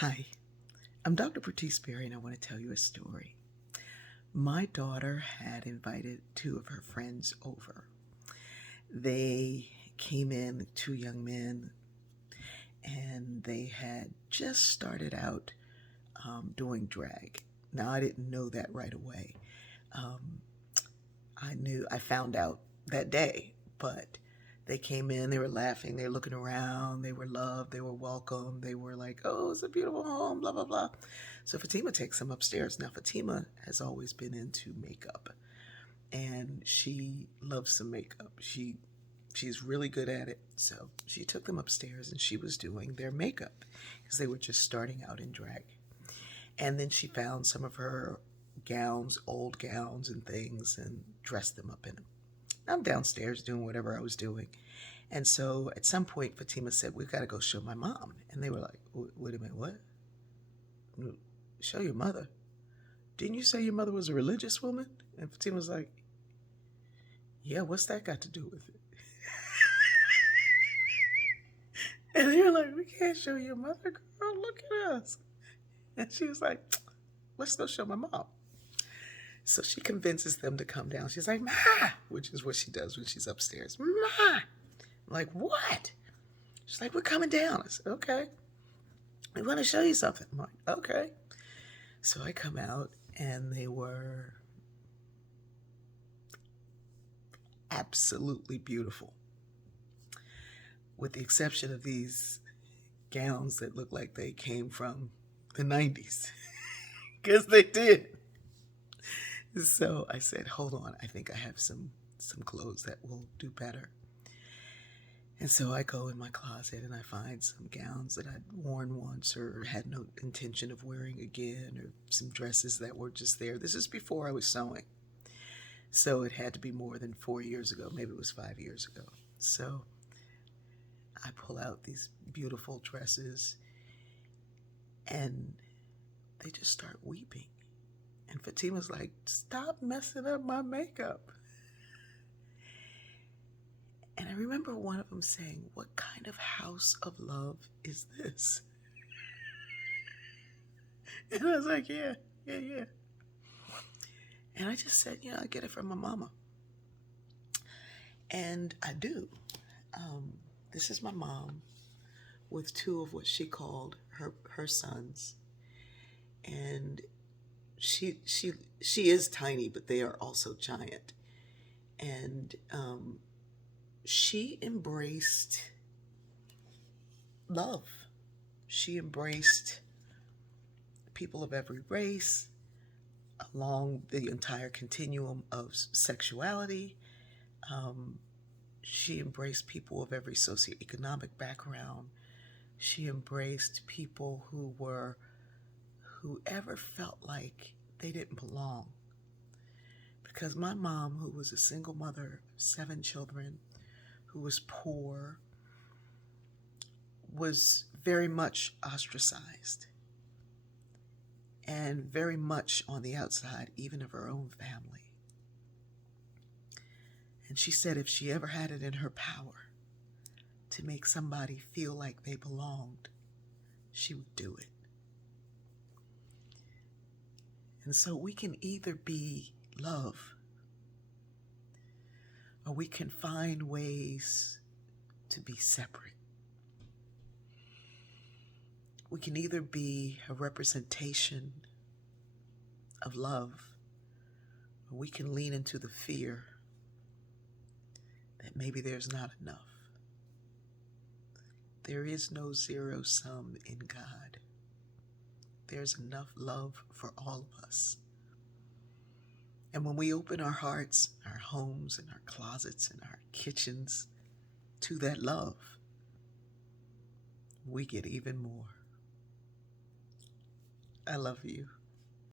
Hi, I'm Dr. Bertice Berry, and I want to tell you a story. My daughter had invited two of her friends over. They came in, two young men, and they had just started out doing drag. Now, I didn't know that right away. Um, I found out that day, but they came in, they were laughing, they were looking around, they were loved, they were welcome, they were like, oh, it's a beautiful home, blah, blah, blah. So Fatima takes them upstairs. Now, Fatima has always been into makeup, and she loves some makeup. She's really good at it. So she took them upstairs and she was doing their makeup because they were just starting out in drag. And then she found some of her gowns, old gowns and things, and dressed them up in them. I'm downstairs doing whatever I was doing. And so at some point, Fatima said, we've got to go show my mom. And they were like, wait a minute, what? Show your mother? Didn't you say your mother was a religious woman? And Fatima was like, yeah, what's that got to do with it? And they were like, we can't show your mother, girl. Look at us. And she was like, let's go show my mom. So she convinces them to come down. She's like, Ma, which is what she does when she's upstairs. Ma. I'm like, what? She's like, we're coming down. I said, okay. We want to show you something. I'm like, okay. So I come out and they were absolutely beautiful, with the exception of these gowns that look like they came from the 90s, because they did. So I said, hold on, I think I have some clothes that will do better. And so I go in my closet and I find some gowns that I'd worn once or had no intention of wearing again, or some dresses that were just there. This is before I was sewing. So it had to be more than 4 years ago. Maybe it was 5 years ago. So I pull out these beautiful dresses and they just start weeping. And Fatima's like, stop messing up my makeup. And I remember one of them saying, what kind of house of love is this? And I was like, yeah. And I just said, I get it from my mama. And I do. This is my mom with two of what she called her sons. And she is tiny, but they are also giant. And she embraced love. She embraced people of every race along the entire continuum of sexuality. She embraced people of every socioeconomic background. She embraced people whoever felt like they didn't belong. Because my mom, who was a single mother of 7 children, who was poor, was very much ostracized and very much on the outside, even of her own family. And she said if she ever had it in her power to make somebody feel like they belonged, she would do it. And so we can either be love, or we can find ways to be separate. We can either be a representation of love, or we can lean into the fear that maybe there's not enough. There is no zero sum in God. There's enough love for all of us. And when we open our hearts, our homes, and our closets, and our kitchens to that love, we get even more. I love you.